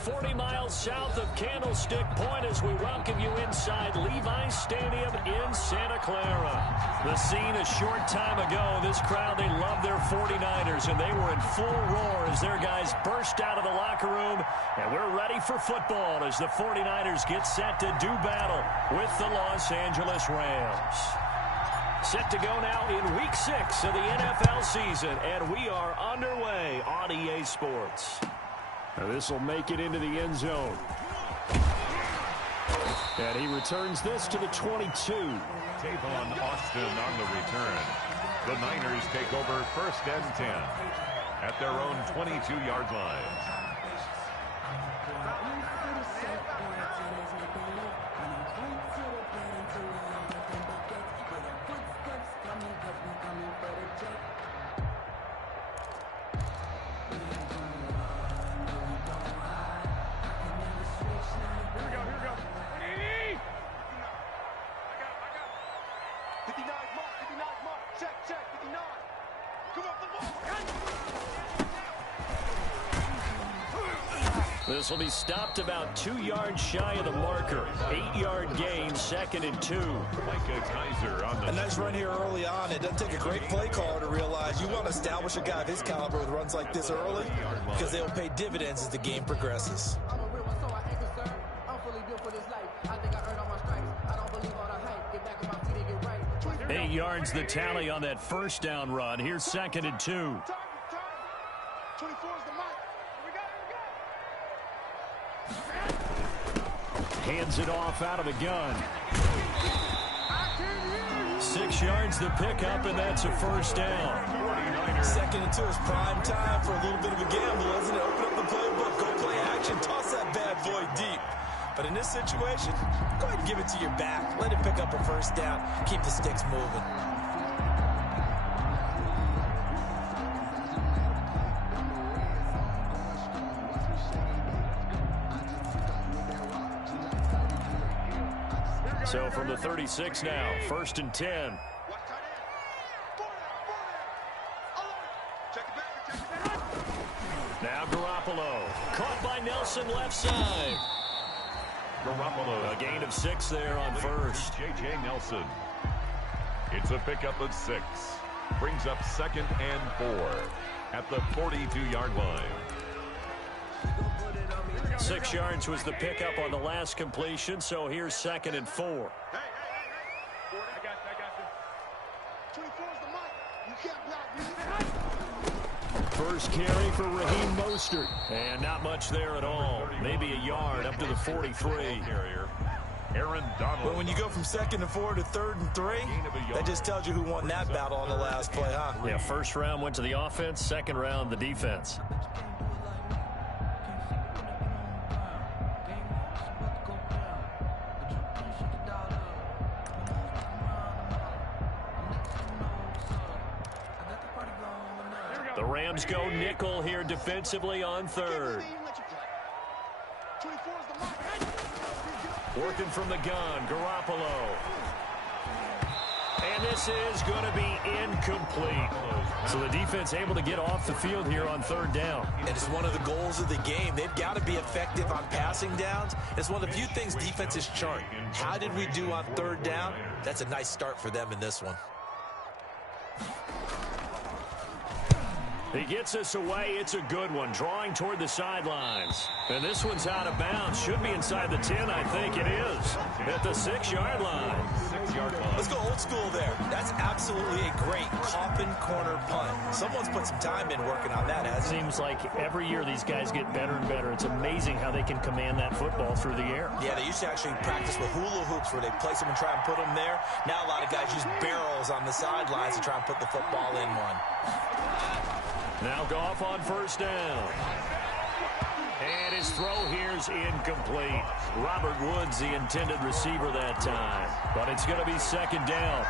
40 miles south of Candlestick Point as we welcome you inside Levi's Stadium in Santa Clara. The scene a short time ago, this crowd, they love their 49ers, and they were in full roar as their guys burst out of the locker room, and we're ready for football as the 49ers get set to do battle with the Los Angeles Rams. Set to go now in Week 6 of the NFL season, and we are underway on EA Sports. Now this will make it into the end zone. And he returns this to the 22. Tavon Austin on the return. The Niners take over 1st and 10 at their own 22-yard line. This will be stopped about 2 yards shy of the marker. 8-yard gain, 2nd and 2. Micah Kaiser on the a nice run here early on. It doesn't take a great play caller to realize you want to establish a guy of his caliber with runs like this early because they'll pay dividends as the game progresses. 8 yards the tally on that first down run. Here's 2nd and 2. 24 is the mark. Hands it off out of the gun. 6 yards the pickup, and that's a first down. 2nd and 2 is prime time for a little bit of a gamble, isn't it? Open up the playbook, go play action, toss that bad boy deep. But in this situation, go ahead and give it to your back. Let him pick up a first down. Keep the sticks moving. So from the 36 now, 1st and 10. Now Garoppolo, caught by Nelson left side. Garoppolo. A gain of 6 there on first. J.J. Nelson. It's a pickup of 6. Brings up 2nd and 4 at the 42-yard line. 6 yards was the pickup on the last completion, so here's 2nd and 4. I got you. 24 is the mark. You can't block. First carry for Raheem Mostert. And not much there at all. Maybe a yard up to the 43. Aaron Donald. But when you go from 2nd and 4 to 3rd and 3, that just tells you who won that battle on the last play, huh? Yeah, first round went to the offense, second round the defense. The Rams go nickel here defensively on 3rd. Working from the gun, Garoppolo. And this is going to be incomplete. So the defense able to get off the field here on 3rd down. And it's one of the goals of the game. They've got to be effective on passing downs. It's one of the few things defenses chart. How did we do on 3rd down? That's a nice start for them in this one. He gets us away. It's a good one. Drawing toward the sidelines. And this one's out of bounds. Should be inside the 10, I think it is. At the 6-yard line. 6-yard line. Let's go old school there. That's absolutely a great coffin corner punt. Someone's put some time in working on that, hasn't he? Seems like every year these guys get better and better. It's amazing how they can command that football through the air. Yeah, they used to actually practice with hula hoops where they place them and try and put them there. Now a lot of guys use barrels on the sidelines to try and put the football in one. Now Goff on 1st down. And his throw here's incomplete. Robert Woods, the intended receiver that time. But it's going to be 2nd down.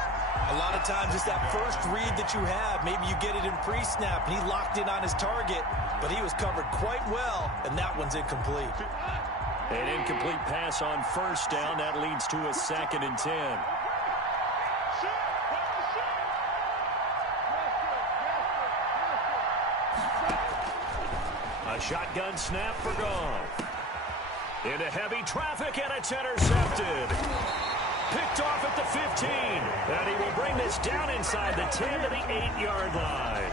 A lot of times it's that first read that you have. Maybe you get it in pre-snap, and he locked in on his target, but he was covered quite well, and that one's incomplete. An incomplete pass on 1st down. That leads to a 2nd and 10. A shotgun snap for Goff. Into heavy traffic, and it's intercepted. Picked off at the 15. And he will bring this down inside the 10 to the 8-yard line.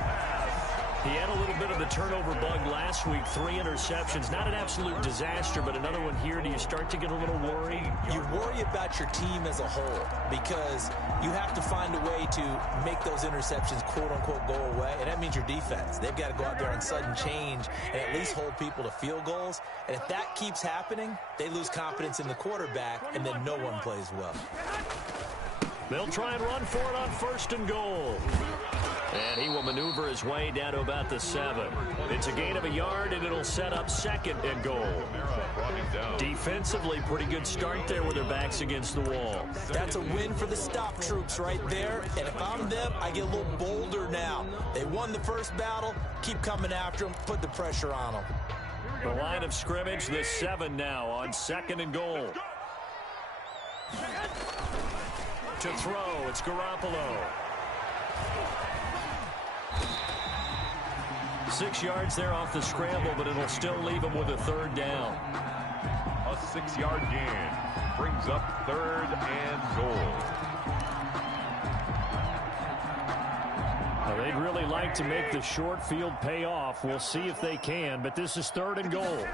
He had a little bit of the turnover bug last week. 3 interceptions. Not an absolute disaster, but another one here. Do you start to get a little worried? You worry about your team as a whole because you have to find a way to make those interceptions, quote-unquote, go away, and that means your defense. They've got to go out there on sudden change and at least hold people to field goals. And if that keeps happening, they lose confidence in the quarterback, and then no one plays well. They'll try and run for it on 1st and goal. And he will maneuver his way down to about the 7. It's a gain of a yard, and it'll set up 2nd and goal. Defensively, pretty good start there with their backs against the wall. That's a win for the stop troops right there. And if I'm them, I get a little bolder now. They won the first battle. Keep coming after them. Put the pressure on them. The line of scrimmage, the 7 now on 2nd and goal. To throw, it's Garoppolo. 6 yards there off the scramble, but it'll still leave him with a 3rd down. A 6-yard gain brings up 3rd and goal. Now, they'd really like to make the short field pay off. We'll see if they can, but this is 3rd and goal.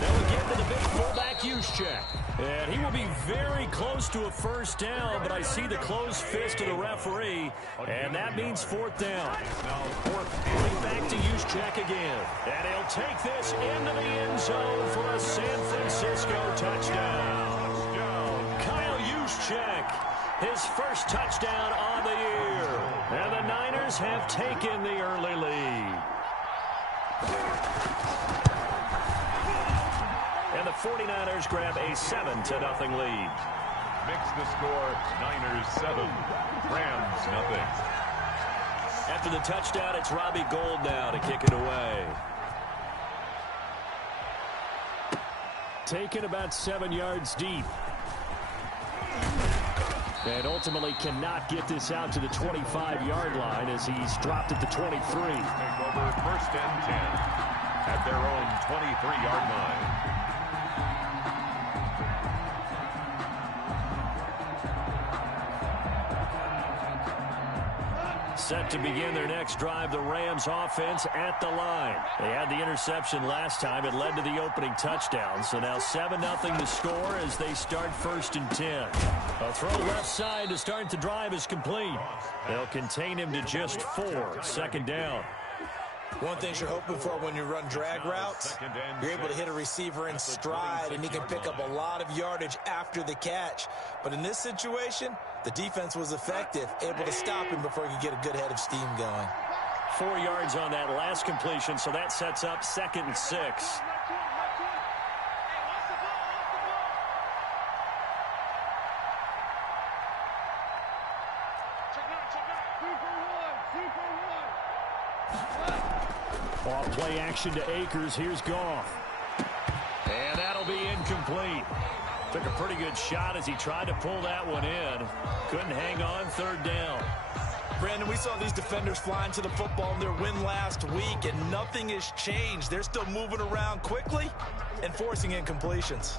They'll get to the big fullback use check. And he will be very close to a 1st down, but I see the closed fist of the referee, and that means 4th down. Right back to use check again. And he'll take this into the end zone for a San Francisco touchdown. Kyle Juszczyk, his 1st touchdown on the year. And the Niners have taken the early lead. And the 49ers grab a 7-0 lead. Makes the score Niners 7, Rams nothing. After the touchdown, it's Robbie Gould now to kick it away. Taken about 7 yards deep. And ultimately cannot get this out to the 25-yard line as he's dropped at the 23. Take over 1st and 10 at their own 23-yard line. Set to begin their next drive, the Rams offense at the line. They had the interception last time. It led to the opening touchdown. So now 7-0 to score as they start 1st and 10. A throw left side to start the drive is complete. They'll contain him to just 4. 2nd down. One thing you're hoping for when you run drag routes, you're able to hit a receiver in stride, and he can pick up a lot of yardage after the catch. But in this situation, the defense was effective, able to stop him before he could get a good head of steam going. 4 yards on that last completion, so that sets up 2nd and 6. Off play action to Akers. Here's Goff. And that'll be incomplete. Took a pretty good shot as he tried to pull that one in. Couldn't hang on. 3rd down. Brandon, we saw these defenders flying to the football in their win last week, and nothing has changed. They're still moving around quickly and forcing incompletions.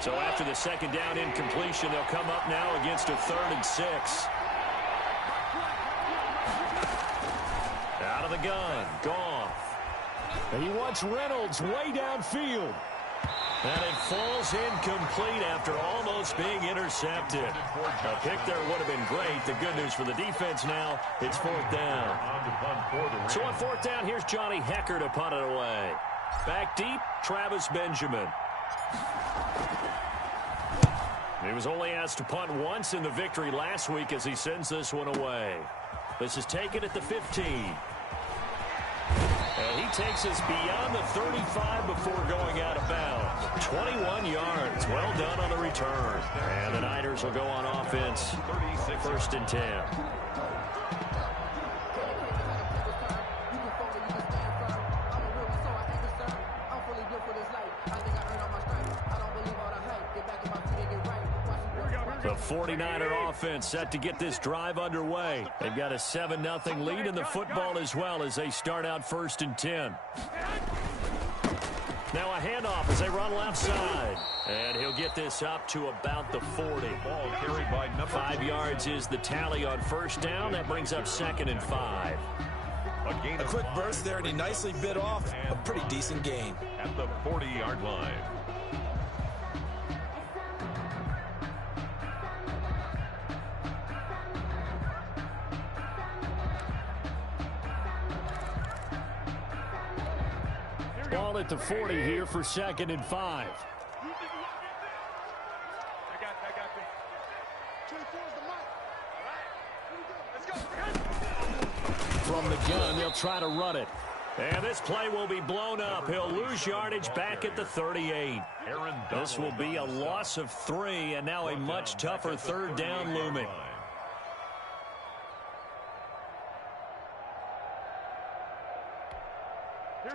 So after the 2nd down incompletion, they'll come up now against a 3rd and 6. Out of the gun, Goff. And he wants Reynolds way downfield. And it falls incomplete after almost being intercepted. A pick there would have been great. The good news for the defense now, it's 4th down. So on 4th down, here's Johnny Hecker to punt it away. Back deep, Travis Benjamin. He was only asked to punt once in the victory last week as he sends this one away. This is taken at the 15. And he takes us beyond the 35 before going out of bounds. 21 yards. Well done on the return. And the Niners will go on offense. 1st and 10. The 49er offense set to get this drive underway. They've got a 7-0 lead in the football as well as they start out 1st and 10. Now a handoff as they run left side. And he'll get this up to about the 40. Ball carried by number 5 yards is the tally on 1st down. That brings up 2nd and 5. A quick burst there, and he nicely bit off a pretty decent gain. At the 40-yard line. Ball at the 40 here for 2nd and 5. From the gun, they'll try to run it. And this play will be blown up. He'll lose yardage back at the 38. This will be a loss of 3, and now a much tougher 3rd down looming.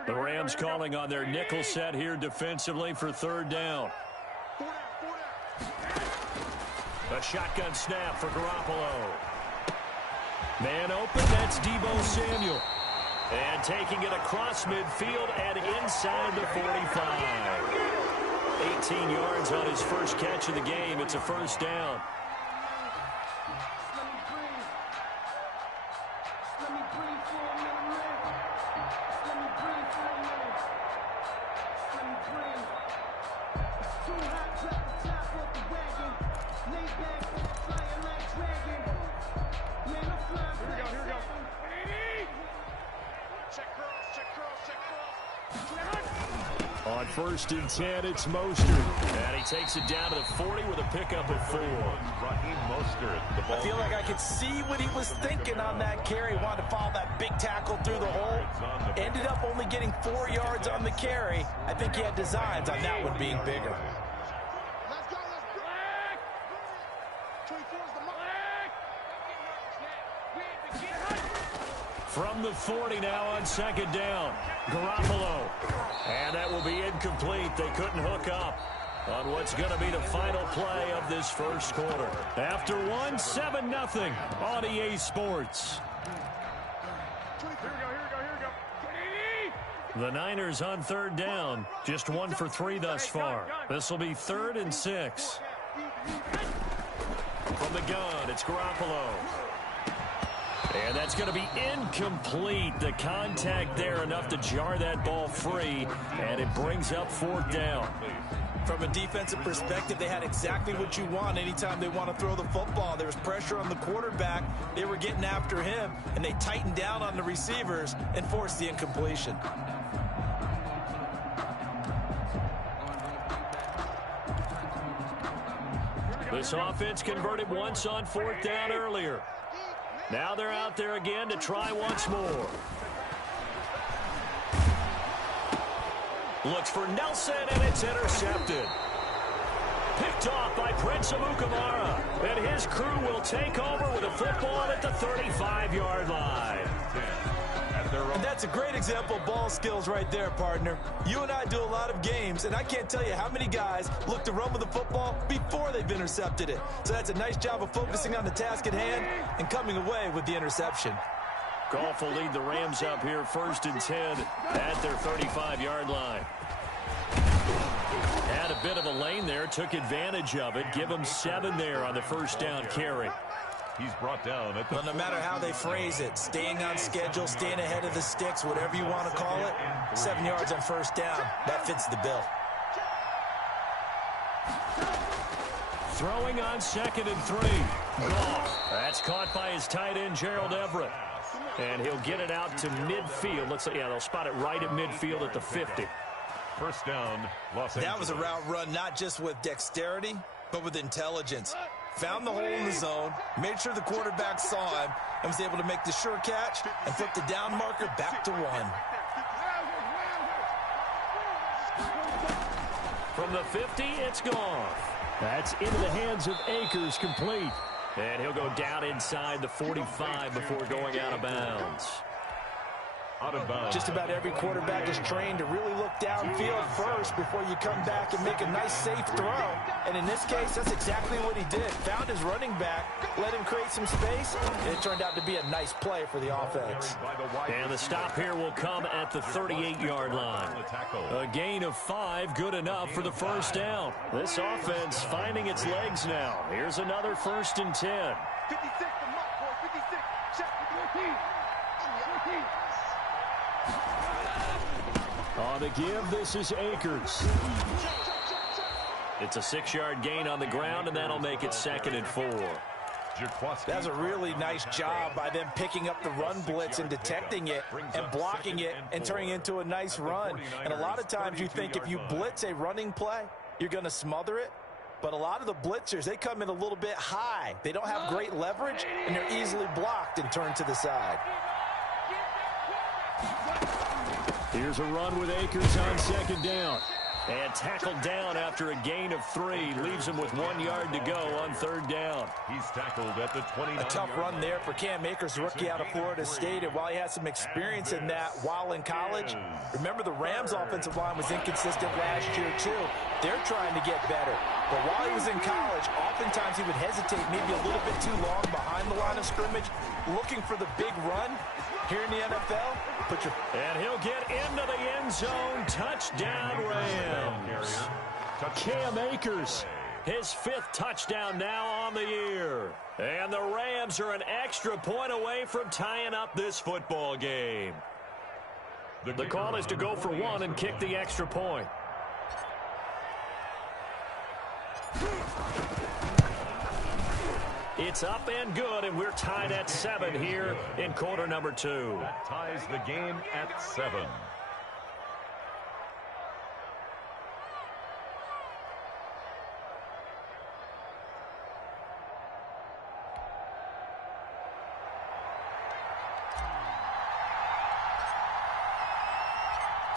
The Rams calling on their nickel set here defensively for 3rd down. A shotgun snap for Garoppolo. Man open, that's Deebo Samuel. And taking it across midfield and inside the 45. 18 yards on his first catch of the game. It's a 1st down. On 1st and 10, it's Mostert. And he takes it down to the 40 with a pickup of 4. I feel like I could see what he was thinking on that carry. Wanted to follow that big tackle through the hole. Ended up only getting 4 yards on the carry. I think he had designs on that one being bigger. From the 40 now on 2nd down. Garoppolo. And that will be incomplete. They couldn't hook up on what's going to be the final play of this 1st quarter. After 1, 7-0 on EA Sports. The Niners on 3rd down. Just 1 for 3 thus far. This will be 3rd and 6. From the gun, it's Garoppolo. And that's going to be incomplete. The contact there enough to jar that ball free, and it brings up 4th down. From a defensive perspective, they had exactly what you want anytime they want to throw the football. There was pressure on the quarterback. They were getting after him, and they tightened down on the receivers and forced the incompletion. This offense converted once on 4th down earlier. Now they're out there again to try once more. Looks for Nelson, and it's intercepted. Picked off by Prince Amukamara. And his crew will take over with a football at the 35-yard line. And that's a great example of ball skills right there, partner. You and I do a lot of games, and I can't tell you how many guys look to run with the football before they've intercepted it. So that's a nice job of focusing on the task at hand and coming away with the interception. Goff will lead the Rams up here 1st and 10 at their 35-yard line. Had a bit of a lane there, took advantage of it. Give him 7 there on the 1st down carry. He's brought down at the well, no matter how they phrase it, staying on schedule, staying ahead of the sticks, whatever you want to call it, 7 yards on 1st down, that fits the bill. Throwing on 2nd and 3. Goff. That's caught by his tight end, Gerald Everett. And he'll get it out to midfield. Looks like, yeah, they'll spot it right at midfield at the 50. 1st down, Los Angeles. That was a route run not just with dexterity, but with intelligence. Found the hole in the zone, made sure the quarterback saw him, and was able to make the sure catch and flip the down marker back to 1. From the 50, it's gone. That's into the hands of Akers, complete. And he'll go down inside the 45 before going out of bounds. out of bounds. Just about every quarterback is trained to really look downfield first before you come back and make a nice, safe throw. And in this case, that's exactly what he did. Found his running back, let him create some space, and it turned out to be a nice play for the offense. And the stop here will come at the 38-yard line. A gain of 5, good enough for the first down. This offense finding its legs now. Here's another 1st and 10. 56, the mark, boy, 56. Check with your team. On the give, this is Akers. It's a 6-yard gain on the ground, and that'll make it 2nd and 4. That's a really nice job by them picking up the run blitz and detecting it and blocking it and turning it into a nice run. And a lot of times you think if you blitz a running play, you're going to smother it. But a lot of the blitzers, they come in a little bit high. They don't have great leverage, and they're easily blocked and turned to the side. Here's a run with Akers on 2nd down. And tackled down after a gain of 3. Leaves him with 1 yard to go on 3rd down. He's tackled at the 29. A tough run there for Cam Akers, rookie out of Florida State. And while he had some experience in that while in college, remember the Rams' offensive line was inconsistent last year too. They're trying to get better. But while he was in college, oftentimes he would hesitate maybe a little bit too long behind the line of scrimmage, looking for the big run. Here in the NFL, and he'll get into the end zone. Touchdown, Rams. Cam Akers, his 5th touchdown now on the year. And the Rams are an extra point away from tying up this football game. The call is to go for 1 and kick the extra point. It's up and good, and we're tied at 7 here in quarter number 2. That ties the game at 7.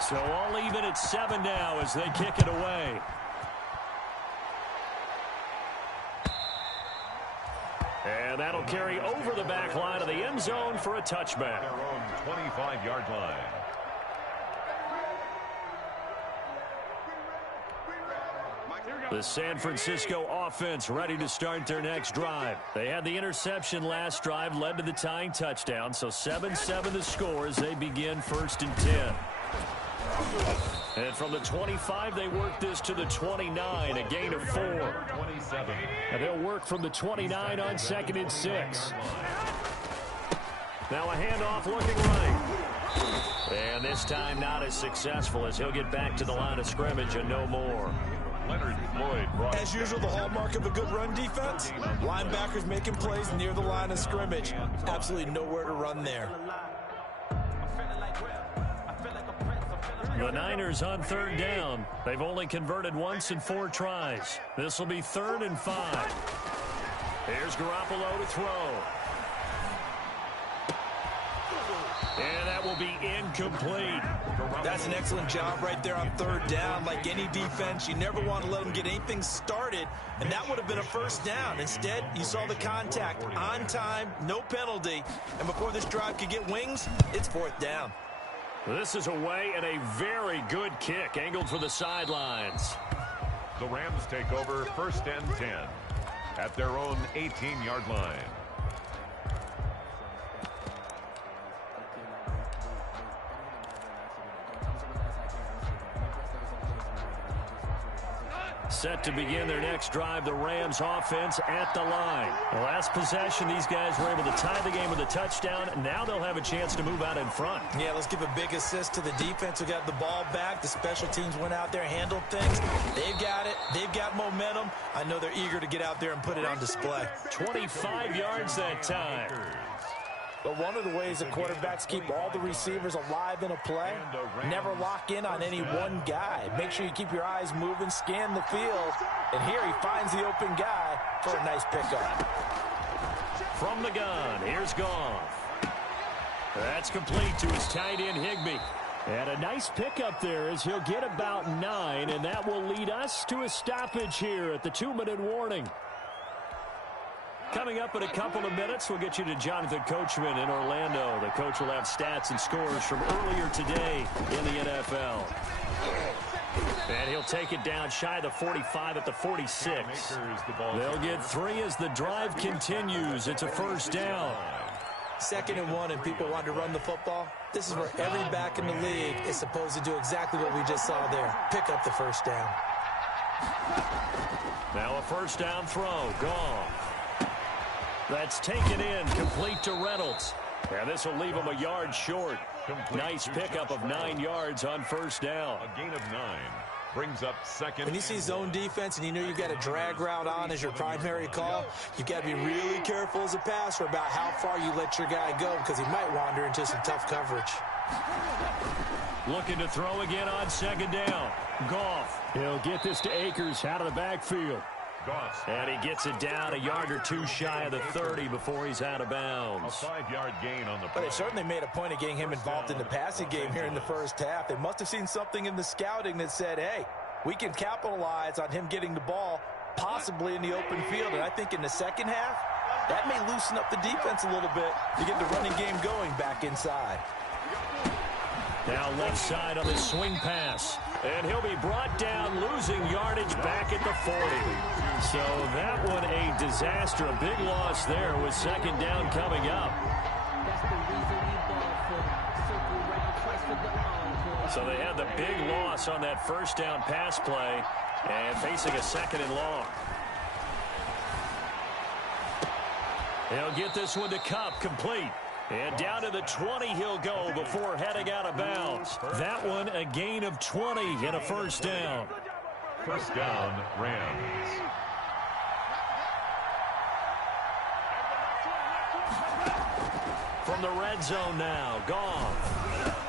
So all even at 7 now as they kick it away. And that'll carry over the back line of the end zone for a touchback. Their own 25-yard line. The San Francisco offense ready to start their next drive. They had the interception last drive, led to the tying touchdown. So 7-7 the score as they begin 1st and 10. And from the 25, they work this to the 29, a gain of 4. 27. And they'll work from the 29 on 2nd and 6. Now a handoff looking right. And this time not as successful as he'll get back to the line of scrimmage and no more. Leonard Floyd brought as usual, the hallmark of a good run defense. Linebackers making plays near the line of scrimmage. Absolutely nowhere to run there. The Niners on 3rd down. They've only converted once in 4 tries. This will be 3rd and 5. Here's Garoppolo to throw. And that will be incomplete. That's an excellent job right there on 3rd down. Like any defense, you never want to let them get anything started, and that would have been a 1st down. Instead, you saw the contact on time, no penalty, and before this drive could get wings, it's 4th down. This is away and a very good kick angled for the sidelines. The Rams take over 1st and 10 at their own 18-yard line. Set to begin their next drive, the Rams offense at the line. The last possession, these guys were able to tie the game with a touchdown. Now they'll have a chance to move out in front. Yeah, let's give a big assist to the defense who got the ball back. The special teams went out there, handled things. They've got it. They've got momentum. I know they're eager to get out there and put it on display. 25 yards that time. But one of the ways that quarterbacks keep all the receivers alive in a play, never lock in on any one guy. Make sure you keep your eyes moving, scan the field, and here he finds the open guy for a nice pickup. From the gun, here's Goff. That's complete to his tight end, Higbee. And a nice pickup there as he'll get about 9, and that will lead us to a stoppage here at the 2-minute warning. Coming up in a couple of minutes, we'll get you to Jonathan Coachman in Orlando. The coach will have stats and scores from earlier today in the NFL. And he'll take it down shy of the 45 at the 46. They'll get 3 as the drive continues. It's a first down. 2nd and 1, and people want to run the football. This is where every back in the league is supposed to do exactly what we just saw there. Pick up the first down. Now a first down throw. Goff. That's taken in, complete to Reynolds. And this will leave him a yard short. Nice pickup of 9 yards on first down. A gain of 9. Brings up 2nd. When you see zone defense and you know you've got a drag route on as your primary call, you've got to be really careful as a passer about how far you let your guy go because he might wander into some tough coverage. Looking to throw again on 2nd down. Goff. He'll get this to Akers out of the backfield. Goff. And he gets it down a yard or 2 shy of the 30 before he's out of bounds. A 5-yard gain on the play. But they certainly made a point of getting him involved in the passing game here in the first half. They must have seen something in the scouting that said, hey, we can capitalize on him getting the ball possibly in the open field. And I think in the second half, that may loosen up the defense a little bit to get the running game going back inside. Now left side on the swing pass. And he'll be brought down, losing yardage back at the 40. So that one a disaster. A big loss there with 2nd down coming up. So they had the big loss on that first down pass play and facing a 2nd and long. He'll get this one to Kupp, complete. And down to the 20 he'll go before heading out of bounds. That one a gain of 20 and a first down. First down, Rams. From the red zone now, Goff.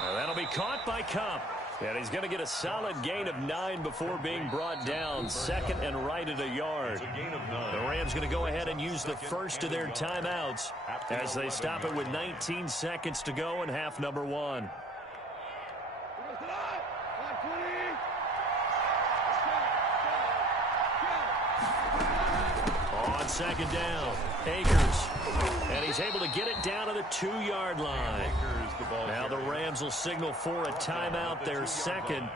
That'll be caught by Kupp. And he's going to get a solid gain of 9 before being brought down. 2nd and right at a yard. The Rams going to go ahead and use the first of their timeouts as they stop it with 19 seconds to go in half number 1. On 2nd down, Akers. And he's able to get it down to the 2-yard line. Now the Rams will signal for a timeout, their 2nd,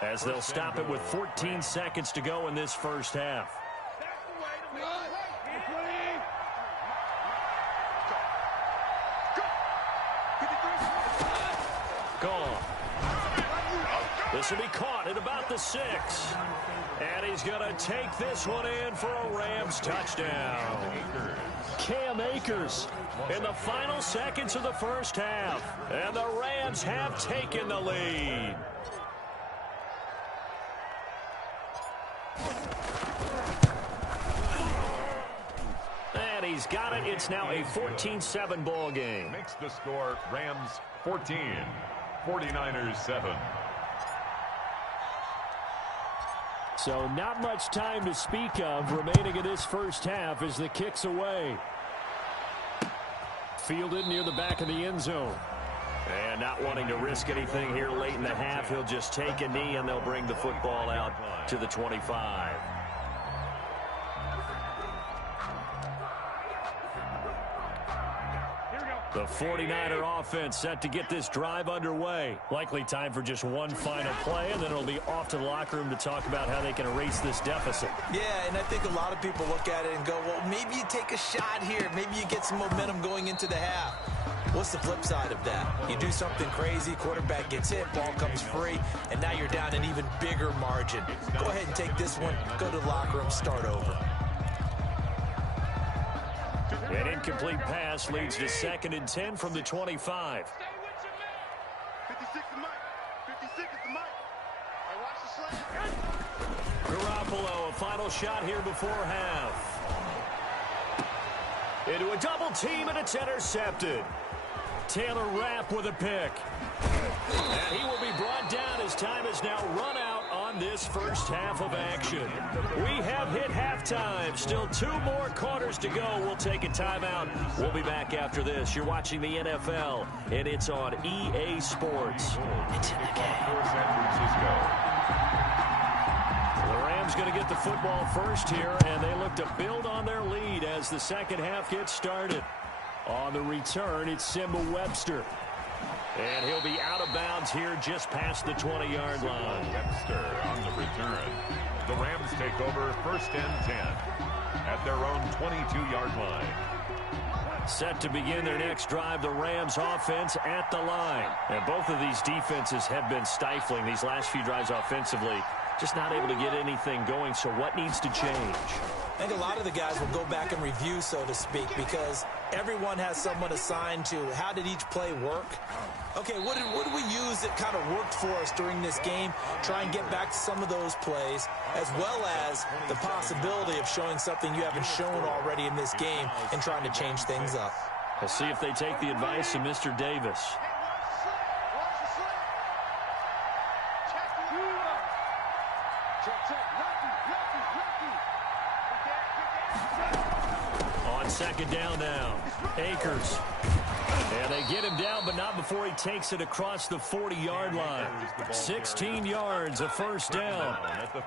as they'll stop it with 14 seconds to go in this first half. Goff. This will be caught at about the 6. And he's going to take this one in for a Rams touchdown. Cam Akers in the final seconds of the first half. And the Rams have taken the lead. And he's got it. It's now a 14-7 ball game. Makes the score Rams 14, 49ers 7. So not much time to speak of remaining in this first half as the kick's away. Fielded near the back of the end zone. And not wanting to risk anything here late in the half, he'll just take a knee and they'll bring the football out to the 25. The 49er offense set to get this drive underway. Likely time for just one final play, and then it'll be off to the locker room to talk about how they can erase this deficit. Yeah, and I think a lot of people look at it and go, well, maybe you take a shot here. Maybe you get some momentum going into the half. What's the flip side of that? You do something crazy, quarterback gets hit, ball comes free, and now you're down an even bigger margin. Go ahead and take this one, go to the locker room, start over. An incomplete pass leads to 2nd and 10 from the 25. 56 is Mike. 56 is the Mike. Hey, watch the slant. Garoppolo, a final shot here before half. Into a double team, and it's intercepted. Taylor Rapp with a pick. And he will be brought down as time is now run out on this first half of action. We have hit halftime. Still 2 more quarters to go. We'll take a timeout. We'll be back after this. You're watching the NFL, and it's on EA Sports. It's in the game. San Francisco. The Rams Rams going to get the football first here, and they look to build on their lead as the second half gets started. On the return, it's Simba Webster. And he'll be out of bounds here just past the 20-yard line. Webster on the return. The Rams take over first and 10 at their own 22-yard line. Set to begin their next drive, the Rams offense at the line. And both of these defenses have been stifling these last few drives offensively. Just not able to get anything going, so what needs to change? I think a lot of the guys will go back and review, so to speak, because everyone has someone assigned to how did each play work. Okay, what did we use that kind of worked for us during this game? Try and get back to some of those plays, as well as the possibility of showing something you haven't shown already in this game and trying to change things up. We'll see if they take the advice of Mr. Davis. On second down now, Akers. And they get him down, but not before he takes it across the 40-yard line. 16 yards, a first down.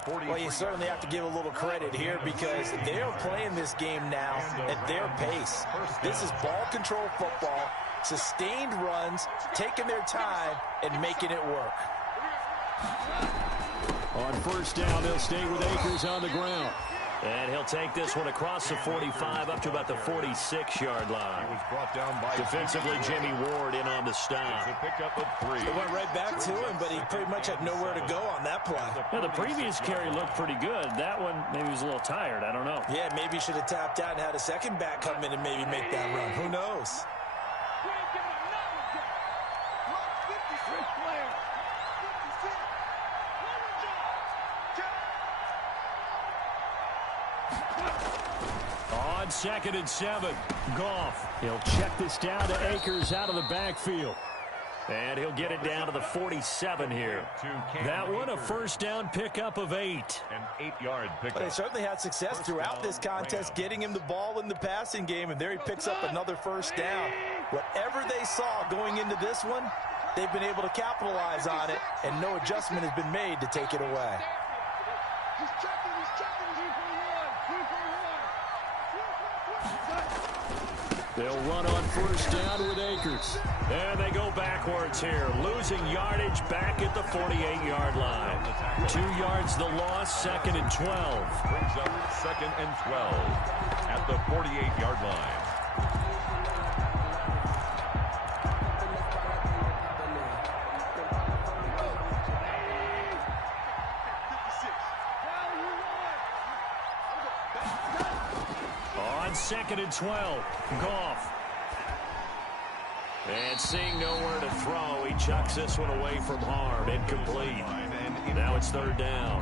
Well, you certainly have to give a little credit here because they are playing this game now at their pace. This is ball control football, sustained runs, taking their time, and making it work. On first down, they'll stay with Akers on the ground. And he'll take this one across the 45 up to about the 46-yard line. Defensively, Jimmy Ward in on the stop. It went right back to him, but he pretty much had nowhere to go on that play. Yeah, the previous carry looked pretty good. That one, maybe he was a little tired. I don't know. Yeah, maybe he should have tapped out and had a second back come in and maybe make that run. Who knows? On 2nd and 7, Goff. He'll check this down to Akers out of the backfield. And he'll get it down to the 47 here. That one, a first down pickup of 8. An 8-yard pickup. They certainly had success throughout this contest, getting him the ball in the passing game, and there he picks up another first down. Whatever they saw going into this one, they've been able to capitalize on it, and no adjustment has been made to take it away. They'll run on first down with Akers. And they go backwards here, losing yardage back at the 48-yard line. 2 yards the loss, 2nd and 12. Brings up 2nd and 12 at the 48-yard line. On 2nd and 12, Goff. And seeing nowhere to throw, he chucks this one away from harm. Incomplete. Now it's 3rd down.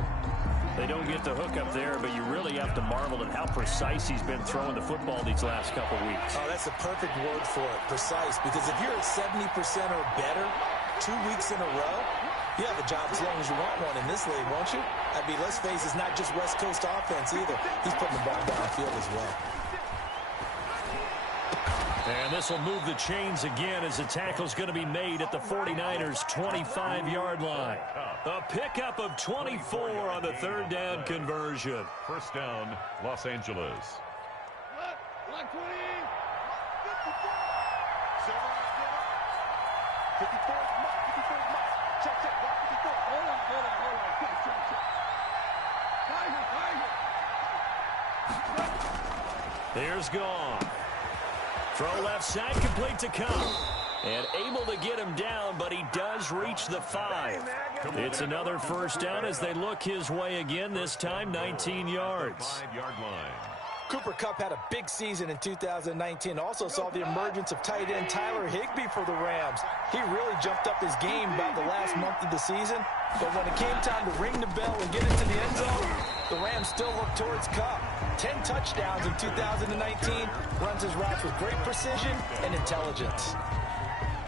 They don't get the hook up there, but you really have to marvel at how precise he's been throwing the football these last couple weeks. Oh, that's the perfect word for it, precise. Because if you're at 70% or better 2 weeks in a row, you have a job as long as you want one in this league, won't you? I mean, let's face it, it's not just West Coast offense either. He's putting the ball downfield as well. And this will move the chains again as the tackle's going to be made at the 49ers' 25-yard line. A pickup of 24 on the 3rd down conversion. First down, Los Angeles. Black 20. 54. 54. Check. Black 54. Hold on. Check. Here's Goff. Throw left side, complete to Cobb. And able to get him down, but he does reach the 5. It's another first down as they look his way again, this time 19 yards. 5-yard line. Cooper Kupp had a big season in 2019. Also saw the emergence of tight end Tyler Higbee for the Rams. He really jumped up his game about the last month of the season. But when it came time to ring the bell and get into the end zone, the Rams still looked towards Kupp. 10 touchdowns in 2019. Runs his routes with great precision and intelligence.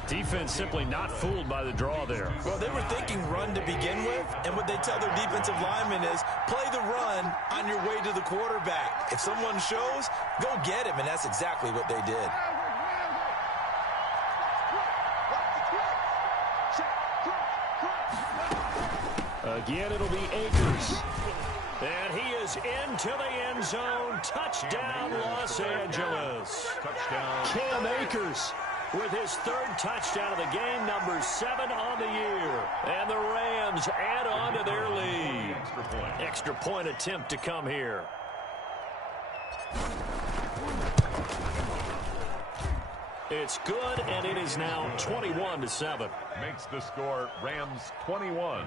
Defense simply not fooled by the draw there. Well, they were thinking run to begin with, and what they tell their defensive linemen is play the run on your way to the quarterback. If someone shows, go get him, and that's exactly what they did. Again, it'll be Akers. And he is into the end zone. Touchdown, Los Angeles. Touchdown. Cam Akers with his third touchdown of the game, number 7 on the year. And the Rams add on to their lead. Extra point attempt to come here. It's good, and it is now 21-7. Makes the score Rams 21,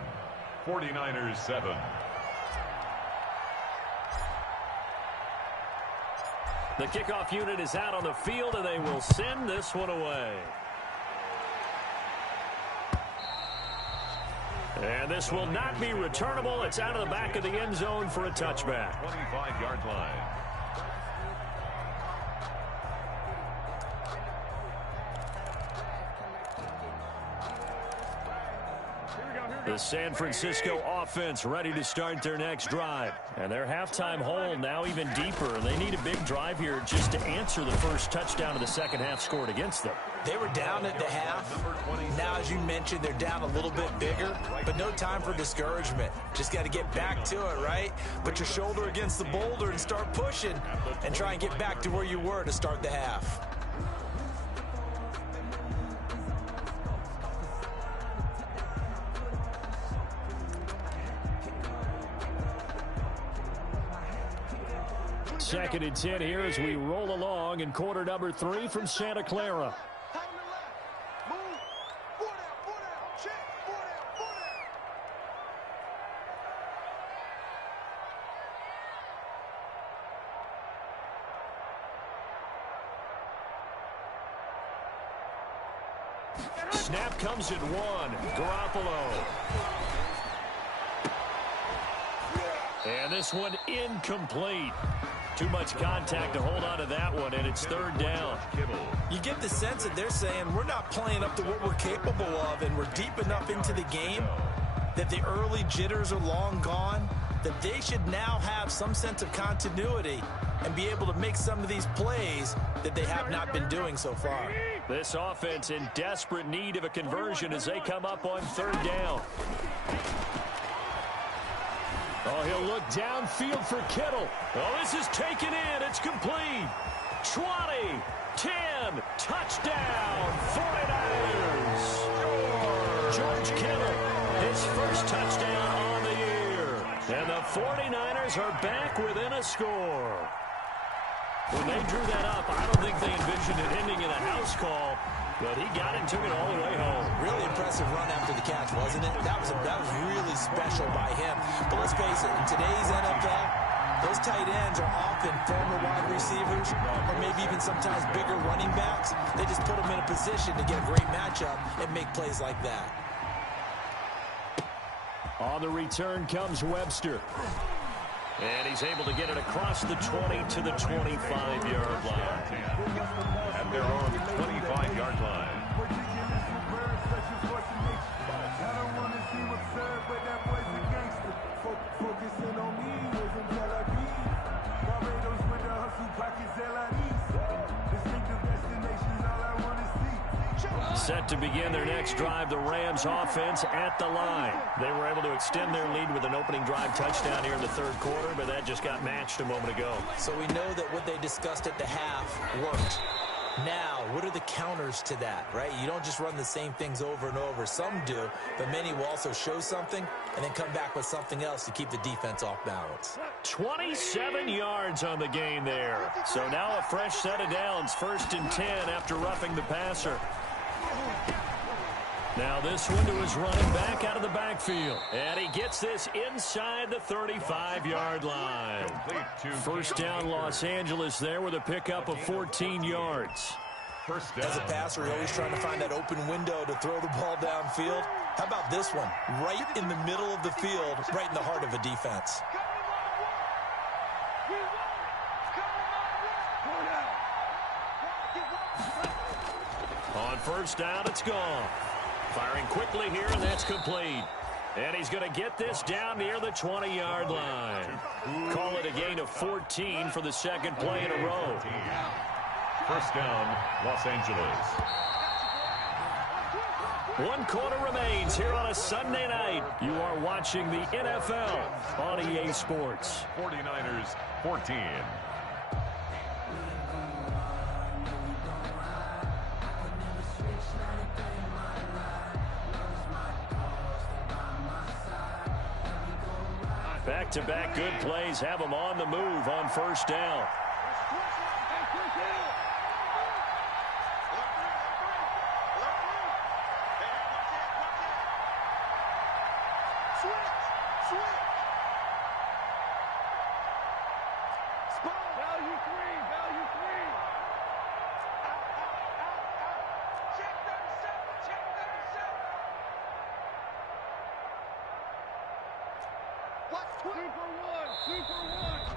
49ers 7. The kickoff unit is out on the field, and they will send this one away. And this will not be returnable. It's out of the back of the end zone for a touchback. 25-yard line. The San Francisco offense ready to start their next drive. And their halftime hole now even deeper. They need a big drive here just to answer the first touchdown of the second half scored against them. They were down at the half. Now, as you mentioned, they're down a little bit bigger, but no time for discouragement. Just got to get back to it, right? Put your shoulder against the boulder and start pushing and try and get back to where you were to start the half. Second and 10 here as we roll along in quarter number 3 from Santa Clara. Snap comes in 1. Garoppolo. And this one incomplete. Too much contact to hold on to that one, and it's third down. You get the sense that they're saying we're not playing up to what we're capable of, and we're deep enough into the game that the early jitters are long gone, that they should now have some sense of continuity and be able to make some of these plays that they have not been doing so far. This offense in desperate need of a conversion as they come up on third down. Oh, he'll look downfield for Kittle. Oh, this is taken in. It's complete. 20, 10, touchdown, 49ers. George Kittle, his first touchdown on the year. And the 49ers are back within a score. When they drew that up, I don't think they envisioned it ending in a house call, but he got it and took it all the way home. Really impressive run after the catch, wasn't it? That was really special by him. But let's face it, in today's NFL, those tight ends are often former wide receivers or maybe even sometimes bigger running backs. They just put them in a position to get a great matchup and make plays like that. On the return comes Webster. And he's able to get it across the 20 to the 25-yard line. At their own 25-yard line. Set to begin their next drive, the Rams offense at the line. They were able to extend their lead with an opening drive touchdown here in the third quarter, but that just got matched a moment ago. So we know that what they discussed at the half worked. Now, what are the counters to that, right? You don't just run the same things over and over. Some do, but many will also show something and then come back with something else to keep the defense off balance. 27 yards on the game there. So now a fresh set of downs, 1st and 10 after roughing the passer. Now this one to his running back out of the backfield. And he gets this inside the 35-yard line. First down Los Angeles there with a pickup of 14 yards. First down. As a passer, you're always trying to find that open window to throw the ball downfield. How about this one? Right in the middle of the field, right in the heart of a defense. On first down, it's gone. Firing quickly here, and that's complete. And he's going to get this down near the 20-yard line. Call it a gain of 14 for the second play in a row. First down, Los Angeles. 1 quarter remains here on a Sunday night. You are watching the NFL on EA Sports. 49ers 14. Back-to-back good plays have them on the move on first down.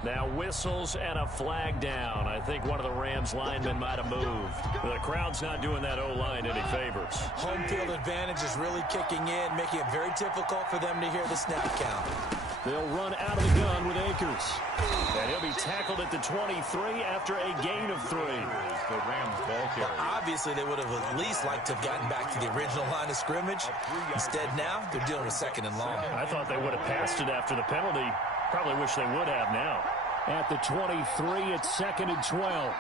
Now whistles and a flag down. I think one of the Rams linemen might have moved. The crowd's not doing that O-line any favors. Home field advantage is really kicking in, making it very difficult for them to hear the snap count. They'll run out of the gun with Akers. And he'll be tackled at the 23 after a gain of 3. The Rams ball carrier. Well, obviously, they would have at least liked to have gotten back to the original line of scrimmage. Instead, now, they're dealing with 2nd and long. I thought they would have passed it after the penalty. Probably wish they would have now. At the 23, it's 2nd and 12.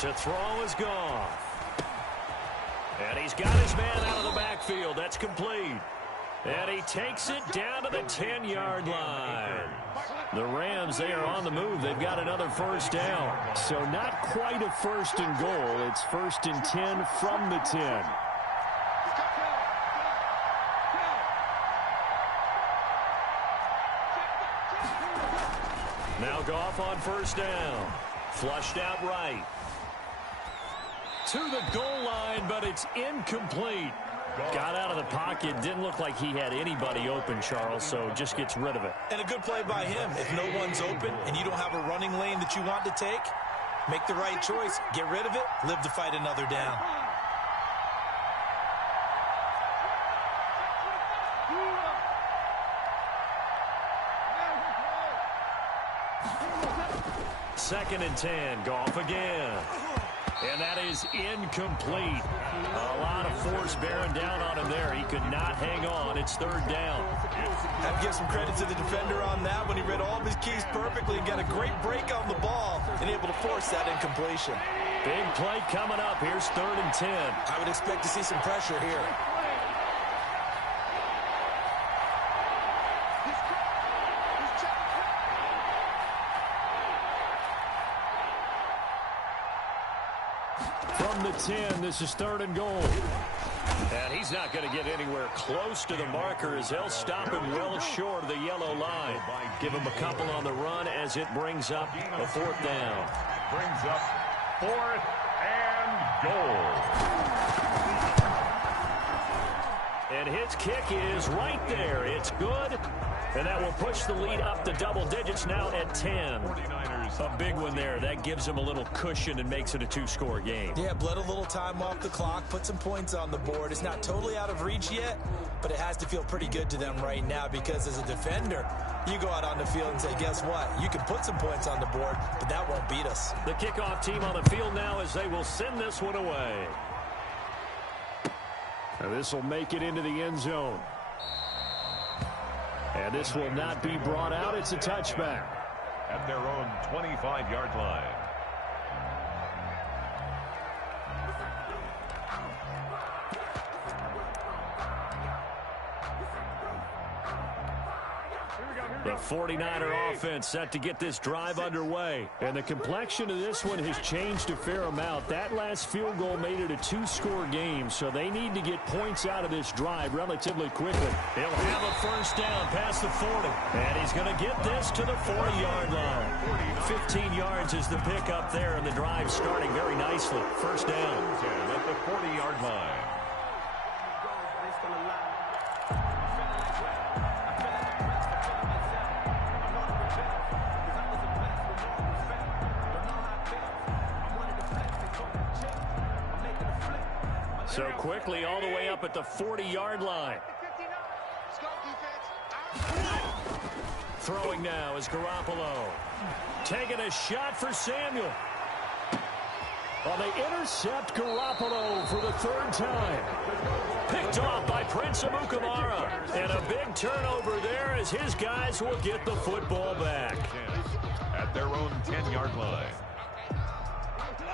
To throw is gone. And he's got his man out of the backfield. That's complete. And he takes it down to the 10-yard line. The Rams, they are on the move. They've got another first down. So not quite a 1st and goal. It's 1st and 10 from the 10. Now Goff on first down. Flushed out right. To the goal line, but it's incomplete. Got out of the pocket. Didn't look like he had anybody open, Charles, so just gets rid of it. And a good play by him. If no one's open and you don't have a running lane that you want to take, make the right choice. Get rid of it. Live to fight another down. Second and 10. Goff again. And that is incomplete. A lot of force bearing down on him there. He could not hang on. It's 3rd down. Have to give some credit to the defender on that when he read all of his keys perfectly and got a great break on the ball and able to force that incompletion. Big play coming up. Here's 3rd and 10. I would expect to see some pressure here. From the 10, this is 3rd and goal. And he's not going to get anywhere close to the marker as they'll stop him well short of the yellow line. Give him a couple on the run as it brings up a 4th down. Brings up 4th and goal. And his kick is right there. It's good. And that will push the lead up to double digits now at 10. 49ers. A big one there. That gives them a little cushion and makes it a 2-score game. Yeah, bled a little time off the clock, put some points on the board. It's not totally out of reach yet, but it has to feel pretty good to them right now because as a defender, you go out on the field and say, guess what? You can put some points on the board, but that won't beat us. The kickoff team on the field now as they will send this one away. Now this will make it into the end zone. And this will not be brought out. It's a touchback. At their own 25-yard line. The 49er offense set to get this drive underway. And the complexion of this one has changed a fair amount. That last field goal made it a 2-score game, so they need to get points out of this drive relatively quickly. He'll have a first down past the 40. And he's going to get this to the 40-yard line. 15 yards is the pickup there, and the drive starting very nicely. First down. At the 40-yard line. So quickly all the way up at the 40-yard line. Throwing now is Garoppolo. Taking a shot for Samuel. Well, they intercept Garoppolo for the third time. Picked off by Prince Amukamara. And a big turnover there as his guys will get the football back. At their own 10-yard line.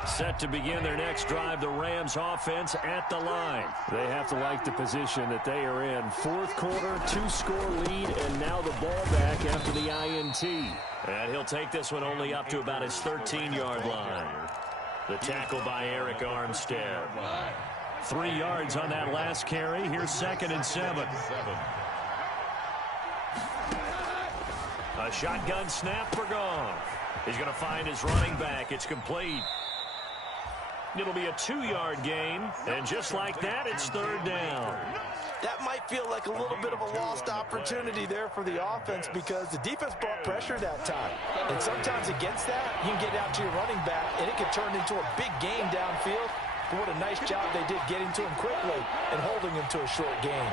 Set to begin their next drive, the Rams offense at the line. They have to like the position that they are in. Fourth quarter, 2-score lead, and now the ball back after the INT. And he'll take this one only up to about his 13-yard line. The tackle by Eric Armstead. 3 yards on that last carry. Here's 2nd and 7. A shotgun snap for Goff. He's going to find his running back. It's complete. It'll be a 2-yard gain, and just like that, it's 3rd down. That might feel like a little bit of a lost opportunity there for the offense because the defense brought pressure that time. And sometimes against that, you can get out to your running back, and it can turn into a big gain downfield. But what a nice job they did getting to him quickly and holding him to a short gain.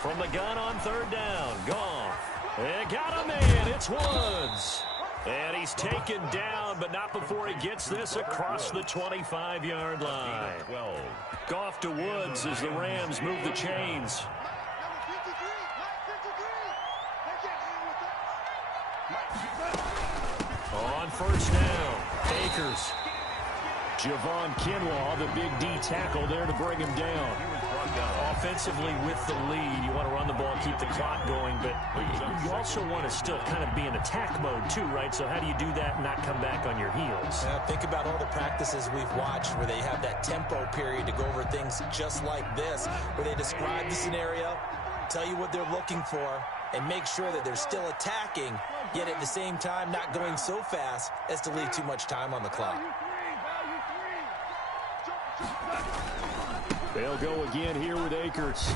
From the gun on 3rd down, Goff. They got a man. It's Woods. And he's taken down, but not before he gets this across the 25-yard line. Goff to Woods as the Rams move the chains. On 1st down, Akers. Javon Kinlaw, the big D tackle there to bring him down. Offensively with the lead, you want to run the ball, keep the clock going, but you also want to still kind of be in attack mode too, right? So how do you do that and not come back on your heels? Think about all the practices we've watched where they have that tempo period to go over things just like this, where they describe the scenario, tell you what they're looking for, and make sure that they're still attacking, yet at the same time not going so fast as to leave too much time on the clock. They'll go again here with Akers.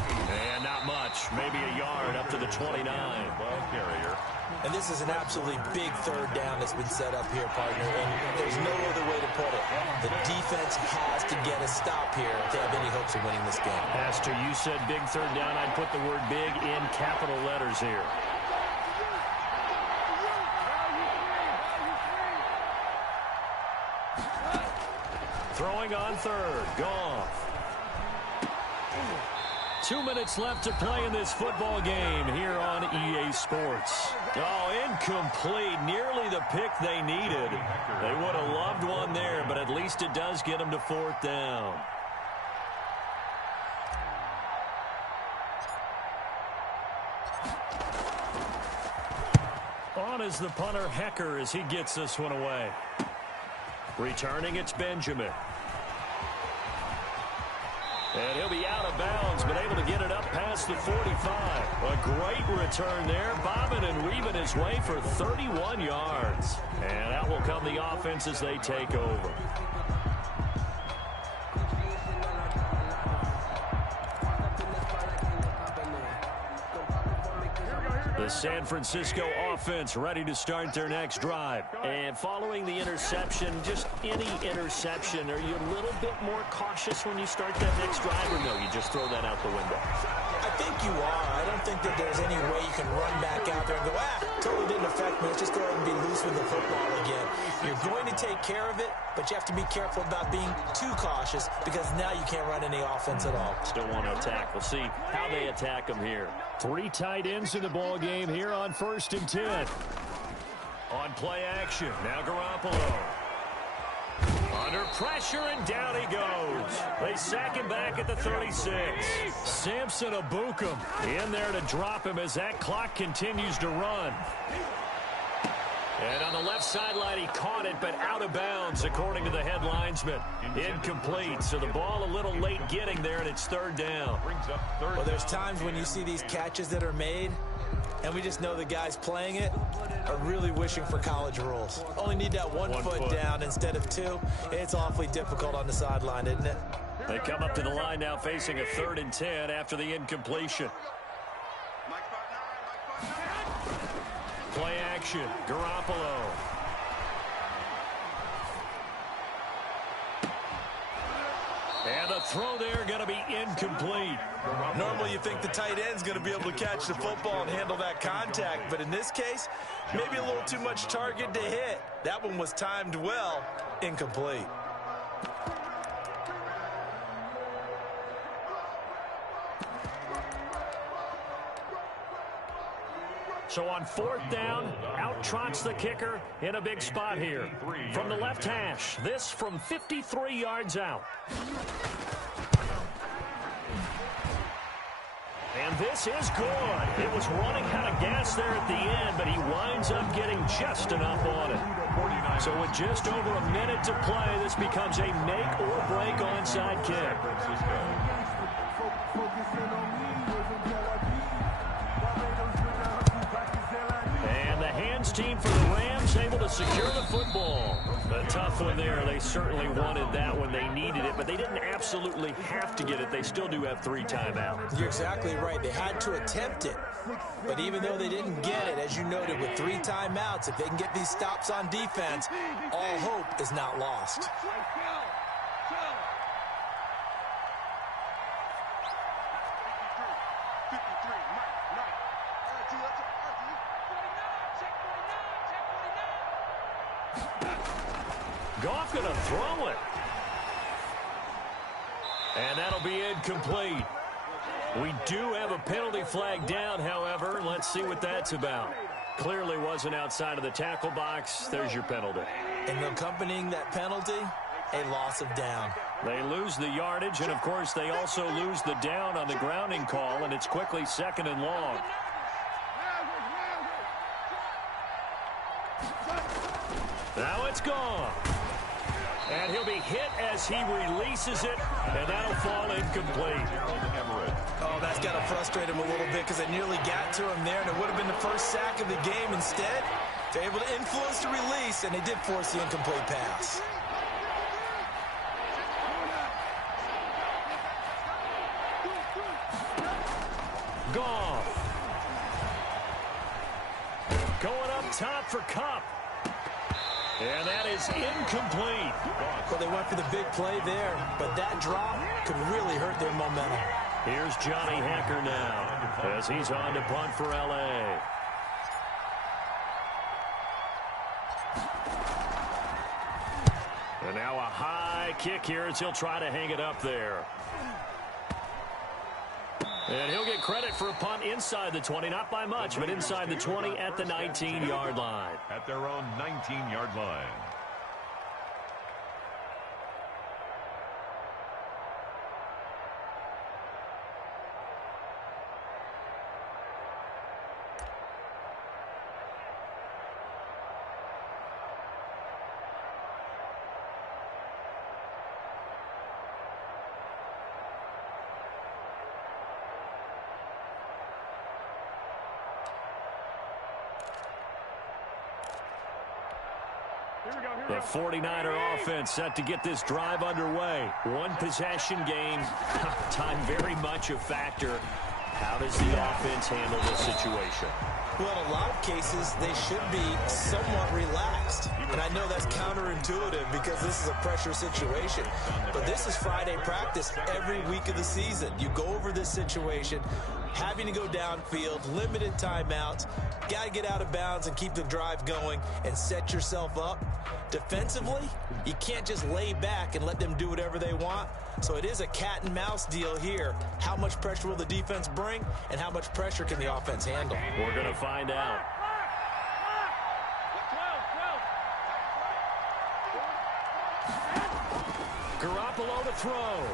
And not much. Maybe a yard up to the 29. Ball carrier. And this is an absolutely big 3rd down that's been set up here, partner. And there's no other way to put it. The defense has to get a stop here if they have any hopes of winning this game. Pastor, you said big 3rd down. I'd put the word big in capital letters here. Throwing on 3rd. Goff. 2 minutes left to play in this football game here on EA Sports. Oh, incomplete. Nearly the pick they needed. They would have loved one there, but at least it does get them to 4th down. On is the punter, Hecker, as he gets this one away. Returning, it's Benjamin. And he'll be out of bounds, but able to get it up past the 45. A great return there, bobbing and weaving his way for 31 yards. And out will come the offense as they take over. The San Francisco offense ready to start their next drive. And following the interception, just any interception, are you a little bit more cautious when you start that next drive, or no, you just throw that out the window? I think you are. I don't think that there's any way you can run back out there and go, totally didn't affect me. Let's just go ahead and be loose with the football again. You're going to take care of it, but you have to be careful about being too cautious because now you can't run any offense at all. Still want to attack. We'll see how they attack them here. 3 tight ends in the ball game here on 1st and 10. On play action, now Garoppolo. Under pressure, and down he goes. They sack him back at the 36. Samson Abukum in there to drop him as that clock continues to run. And on the left sideline, he caught it, but out of bounds, according to the head linesman. Incomplete, so the ball a little late getting there, and it's 3rd down. Well, there's times when you see these catches that are made, and we just know the guys playing it are really wishing for college rules. Only need that one foot down instead of 2. It's awfully difficult on the sideline, isn't it? They come up to the line now facing a 3rd and 10 after the incompletion. Play action, Garoppolo. And the throw there going to be incomplete. Normally you think the tight end's going to be able to catch the football and handle that contact, but in this case, maybe a little too much target to hit. That one was timed well, incomplete. So on 4th down, out trots the kicker in a big spot here. From the left hash, this from 53 yards out. And this is good. It was running out of gas there at the end, but he winds up getting just enough on it. So with just over a minute to play, this becomes a make or break onside kick. And the hands team for the Rams able to secure the football. A tough one there. They certainly wanted that when they needed it, but they didn't absolutely have to get it. They still do have 3 timeouts. You're exactly right. They had to attempt it. But even though they didn't get it, as you noted, with 3 timeouts, if they can get these stops on defense, all hope is not lost. Goff going to throw it. And that'll be incomplete. We do have a penalty flag down, however. Let's see what that's about. Clearly wasn't outside of the tackle box. There's your penalty. And accompanying that penalty, a loss of down. They lose the yardage, and, of course, they also lose the down on the grounding call, and it's quickly 2nd and long. Now it's gone. And he'll be hit as he releases it, and that'll fall incomplete. Oh, that's got to frustrate him a little bit because it nearly got to him there, and it would have been the first sack of the game. Instead, they're able to influence the release, and they did force the incomplete pass. Goff. Going up top for Kupp. And that is incomplete. Well, they went for the big play there, but that drop could really hurt their momentum. Here's Johnny Hacker now as he's on to punt for L.A. And now a high kick here as he'll try to hang it up there. And he'll get credit for a punt inside the 20, not by much, but inside the 20 at the 19-yard line. At their own 19-yard line. The 49er offense set to get this drive underway. One possession game. Time very much a factor. How does the offense handle this situation? Well, in a lot of cases, they should be somewhat relaxed. And I know that's counterintuitive because this is a pressure situation. But this is Friday practice every week of the season. You go over this situation, having to go downfield, limited timeouts, got to get out of bounds and keep the drive going and set yourself up. Defensively, you can't just lay back and let them do whatever they want. So it is a cat and mouse deal here. How much pressure will the defense bring, and how much pressure can the offense handle? We're going to find out. Garoppolo to throw.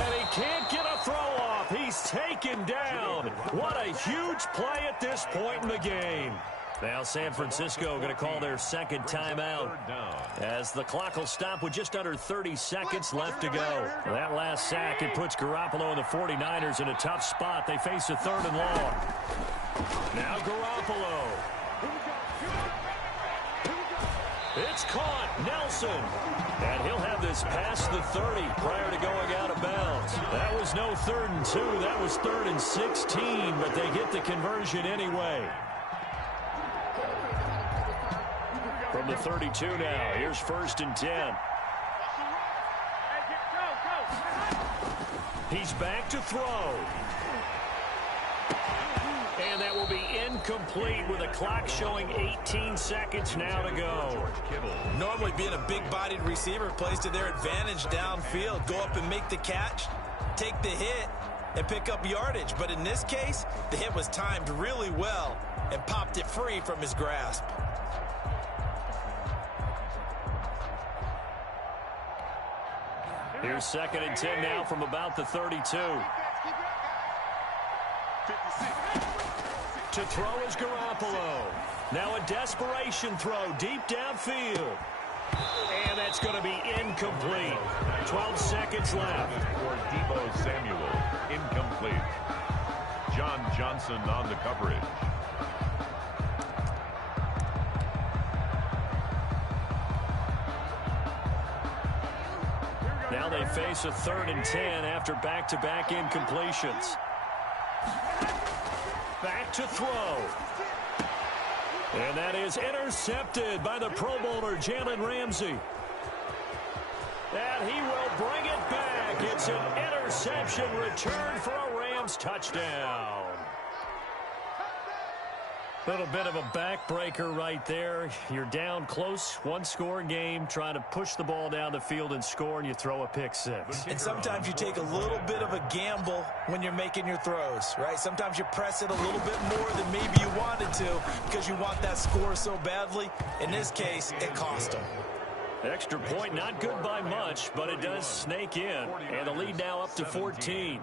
And he can't get a throw off. He's taken down. What a huge play at this point in the game. Now San Francisco going to call their second timeout as the clock will stop with just under 30 seconds left to go. That last sack, it puts Garoppolo and the 49ers in a tough spot. They face a 3rd and long. Now Garoppolo. It's caught. Nelson. And he'll have this past the 30 prior to going out of bounds. That was no 3rd and 2. That was 3rd and 16, but they get the conversion anyway. From the 32 now, here's 1st and 10. He's back to throw. And that will be incomplete with the clock showing 18 seconds now to go. Normally being a big-bodied receiver plays to their advantage downfield. Go up and make the catch, take the hit, and pick up yardage. But in this case, the hit was timed really well and popped it free from his grasp. Here's 2nd and 10 now from about the 32. To throw is Garoppolo. Now a desperation throw deep downfield. And that's going to be incomplete. 12 seconds left. For Deebo Samuel, incomplete. John Johnson on the coverage. Now they face a 3rd and 10 after back-to-back incompletions. Back to throw. And that is intercepted by the Pro Bowler, Jalen Ramsey. And he will bring it back. It's an interception return for a Rams touchdown. Little bit of a backbreaker right there. You're down close, one-score game, trying to push the ball down the field and score, and you throw a pick six. And sometimes you take a little bit of a gamble when you're making your throws, right? Sometimes you press it a little bit more than maybe you wanted to because you want that score so badly. In this case, it cost them. Extra point, not good by much, but it does snake in. And the lead now up to 14.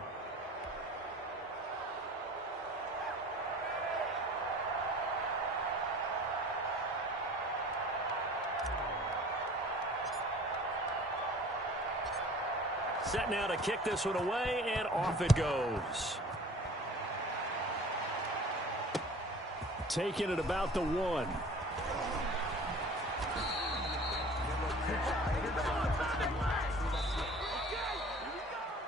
Set now to kick this one away, and off it goes. Taking it about the 1.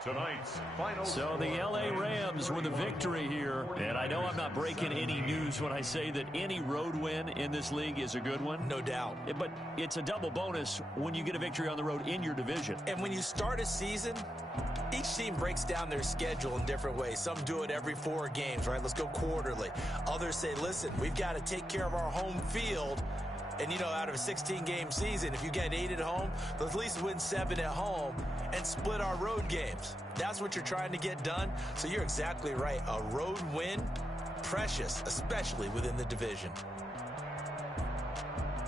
Tonight's final. So the L.A. Rams with a victory here. And I know I'm not breaking any news when I say that any road win in this league is a good one. No doubt. But it's a double bonus when you get a victory on the road in your division. And when you start a season, each team breaks down their schedule in different ways. Some do it every 4 games, right? Let's go quarterly. Others say, listen, we've got to take care of our home field. And, you know, out of a 16-game season, if you get 8 at home, let's at least win 7 at home and split our road games. That's what you're trying to get done. So you're exactly right. A road win, precious, especially within the division.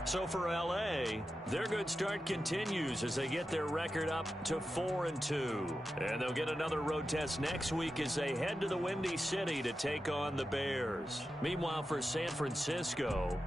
So for L.A., their good start continues as they get their record up to 4-2. And they'll get another road test next week as they head to the Windy City to take on the Bears. Meanwhile, for San Francisco,